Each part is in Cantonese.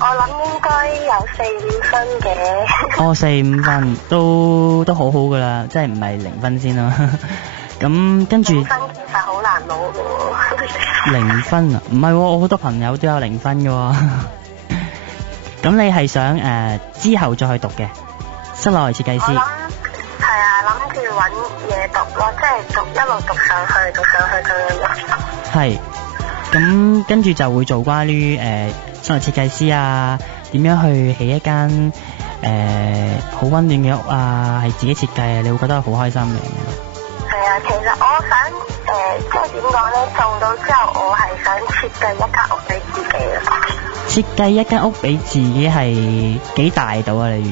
我諗應該有4-5分嘅。哦，4-5分都好好噶啦，即係唔係0分先咯。咁跟住0分其實好難攞嘅喎。0分啊？唔係喎，我好多朋友都有0分嘅喎。咁你係想之後再去讀嘅室內設計師？我諗係啊，諗住揾嘢讀咯，即係一路讀上去咁樣。係。咁跟住就會做關於室內設計師啊，點樣去起一間好溫暖嘅屋啊，係自己設計啊，你會覺得好開心嘅。係啊，其實我想即係點講咧，做到之後我係想設計一間屋俾自己啊。設計一間屋俾自己係幾大度啊？例如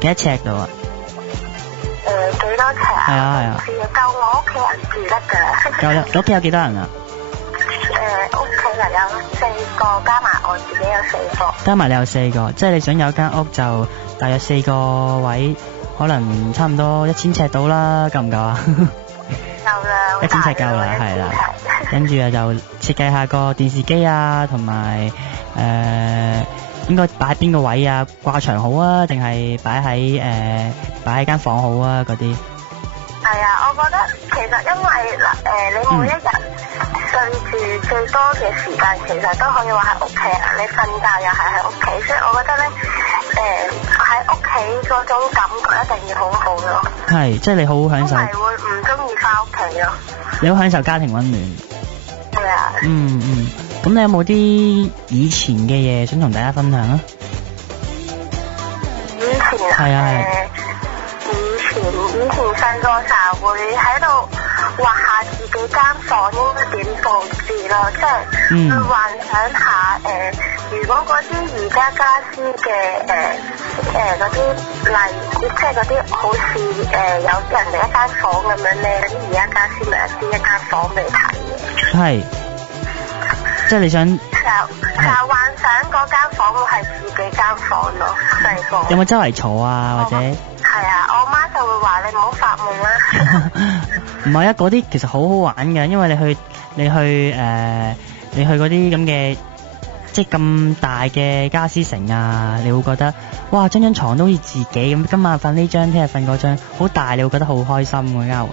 幾多尺度啊？幾多尺啊？係啊。夠我屋企人住得㗎。夠啦！屋企有幾多人啊？屋企人有4個，加埋我自己有4個。加埋你有4個，即係你想有間屋就大約4個位，可能差唔多1000尺到啦，夠唔夠啊？夠啦，1000尺夠啦，係啦。跟住啊，就設計下個電視機啊，同埋應該擺喺邊個位啊？掛牆好啊，定係擺喺間房好啊？嗰啲。係啊，我覺得其實因為你每一日對住最多嘅時間，其實都可以話喺屋企啊。你瞓覺又係喺屋企，所以我覺得咧，喺屋企嗰種感覺一定要好好咯。係，即係你好好享受。因為會唔中意翻屋企咯。你好享受家庭溫暖。係啊。咁你有冇啲以前嘅嘢想同大家分享啊？以前啊。係啊。以前細個時候會喺度畫下自己間房應該點佈置咯，即係去幻想下如果嗰啲而家家私嘅嗰啲即係嗰啲好似有人哋一間房咁樣咧，嗰啲而家家私咪一間房俾你睇嘅。係。即係你想就幻想嗰間房會係自己間房咯，細個。有冇周圍坐啊？或者？係啊，我媽就會話你唔好發夢啦。唔係啊，嗰啲其實好好玩嘅，因為你去嗰啲咁嘅即係咁大嘅家私城啊，你會覺得哇，張床都好似自己咁，今晚瞓呢張，聽日瞓嗰張，好大，你會覺得好開心嘅啱唔啱？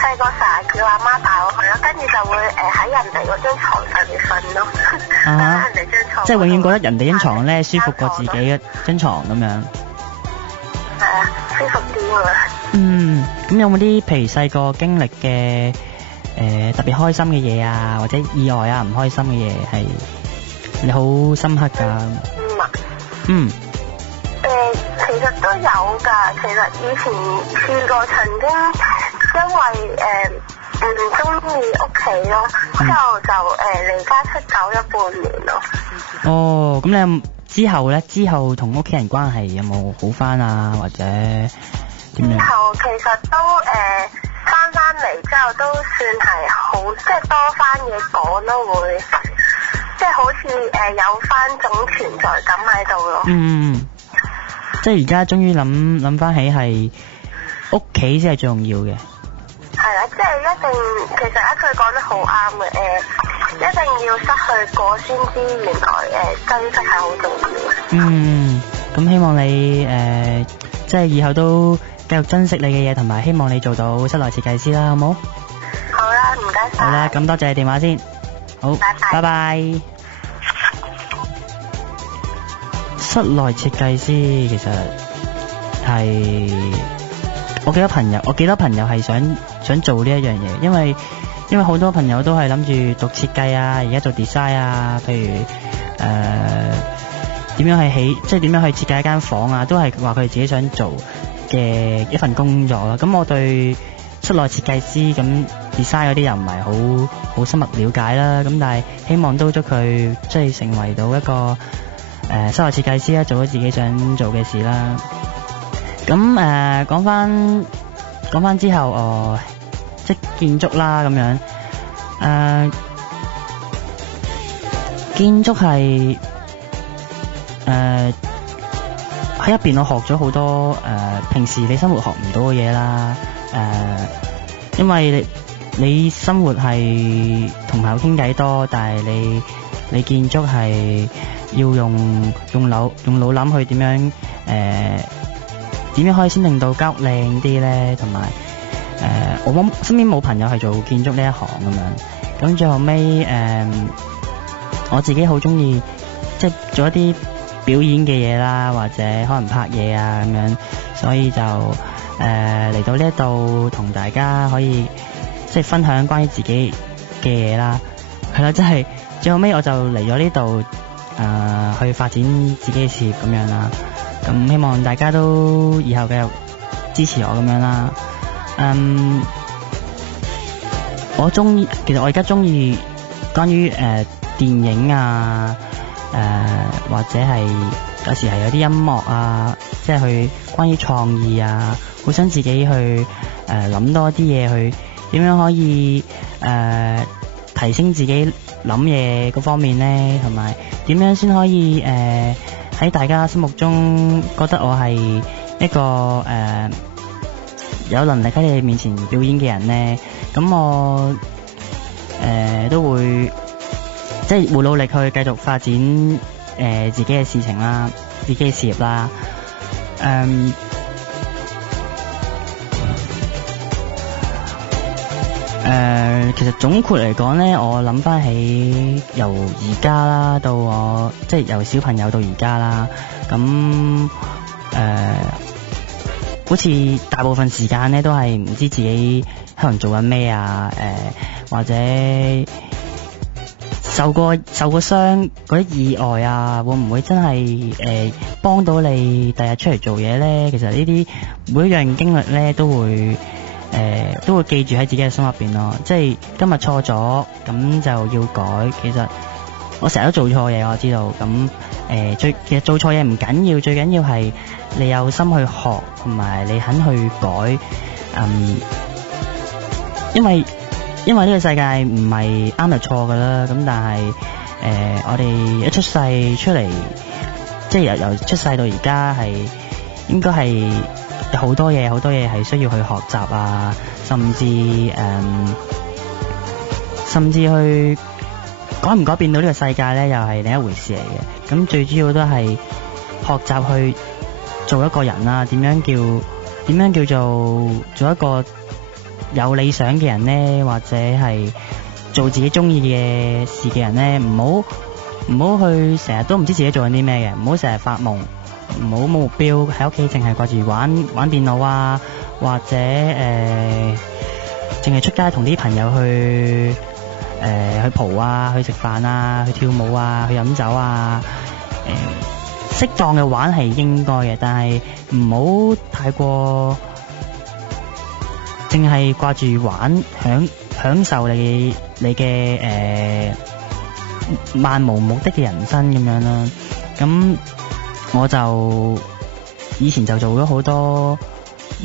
細個成日叫阿媽帶我去咯，跟住就會喺人哋嗰張床上面瞓咯。人哋張床。即係永遠覺得人哋張床咧舒服過自己嘅張床咁樣。係啊，舒服啲啊。咁有冇啲譬如細個經歷嘅特別開心嘅嘢啊，或者意外啊唔開心嘅嘢係你好深刻㗎？其實都有㗎。其實以前試過曾經因為唔中意屋企咯，之後就離家出走咗半年咯。哦，咁你有之後咧？之後同屋企人關係有冇好翻啊？或者點樣？之後其實都翻嚟之後都算係好，即係多翻嘢講咯，會即係好似有翻種存在感喺度咯。即係而家終於諗翻起係屋企先係最重要嘅。係啦，即係一定，其實一句講得好啱嘅，一定要失去過先知原來珍惜係好重要嘅。咁希望你即係以後都繼續珍惜你嘅嘢，同埋希望你做到室內設計師啦，好冇？好啦，唔該晒。好啦，咁多謝你電話先。好，拜拜。室內設計師其實係我幾多朋友係想做呢一樣嘢，因為好多朋友都係諗住讀設計啊，而家做 design 啊，譬如點樣去點樣去設計一間房啊，都係話佢哋自己想做嘅一份工作咯。咁我對室內設計師咁 design 嗰啲又唔係好深入了解啦，咁但係希望都祝佢即係成為到一個室內設計師啦，做咗自己想做嘅事啦。咁講翻之後即係建築啦咁樣。建築係喺入邊我學咗好多平時你生活學唔到嘅嘢啦。因為你生活係同朋友傾偈多，但係你建築係要用腦諗去點樣可以先令到間屋靚啲咧，同埋我身邊冇朋友係做建築呢一行咁樣，咁最後尾我自己好中意即係做一啲表演嘅嘢啦，或者可能拍嘢啊咁樣，所以就嚟到呢一度同大家可以即係分享關於自己嘅嘢啦，係啦，即係最後尾我就嚟咗呢度去發展自己嘅事業咁樣啦，咁希望大家都以後繼續支持我咁樣啦。其實我而家中意關於電影啊，或者係有時係有啲音樂啊，即係去關於創意啊，好想自己去諗多啲嘢，去點樣可以提升自己諗嘢嗰方面呢，同埋點樣先可以喺大家心目中覺得我係一個有能力喺你面前表演嘅人呢。咁我都會即係會努力去繼續發展自己嘅事情啦，自己嘅事業啦。其實總括嚟講呢，我諗翻起由而家啦，到我即係由小朋友到而家啦，咁好似大部分時間呢都係唔知自己可能做緊咩啊，或者受過傷嗰啲意外啊，會唔會真係幫到你第日出嚟做嘢呢？其實呢啲每一樣經歷呢都會記住喺自己嘅心入邊咯。即係今日錯咗，咁就要改。其實我成日都做錯嘢，我知道。咁其實做錯嘢唔緊要，最緊要係你有心去學，同埋你肯去改。因為呢個世界唔係啱就錯噶啦。咁但係我哋一出世出嚟，即係由出世到而家係應該係有好多嘢係需要去學習啊，甚至去改唔改變到呢個世界呢，又係另一回事嚟嘅。咁最主要都係學習去做一個人啦，點樣叫做一個有理想嘅人呢，或者係做自己中意嘅事嘅人呢，唔好去成日都唔知自己做緊啲咩嘅，唔好成日發夢，唔好冇目標喺屋企淨係掛住玩電腦啊，或者淨係出街同啲朋友去蒲啊，去食飯啊，去跳舞啊，去飲酒啊，適當嘅玩係應該嘅，但係唔好太過淨係掛住玩，享受你嘅漫無目的嘅人生咁樣啦。咁我就以前就做咗好多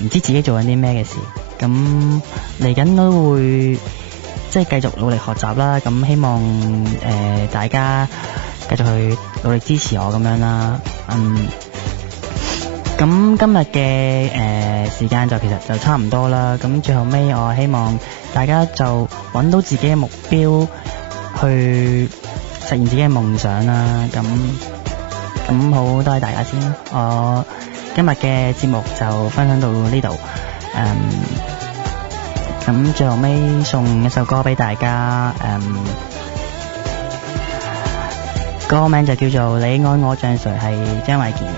唔知自己做緊啲咩嘅事，咁嚟緊都會即係繼續努力學習啦。咁希望大家繼續去努力支持我咁樣啦。咁今日嘅時間就其實就差唔多啦。咁最後尾我希望大家就揾到自己嘅目標，去實現自己嘅夢想啦。咁好，多謝大家先。我今日嘅節目就分享到呢度。咁最後尾送一首歌俾大家。歌名就叫做《你愛我像誰》，係張衛健嘅。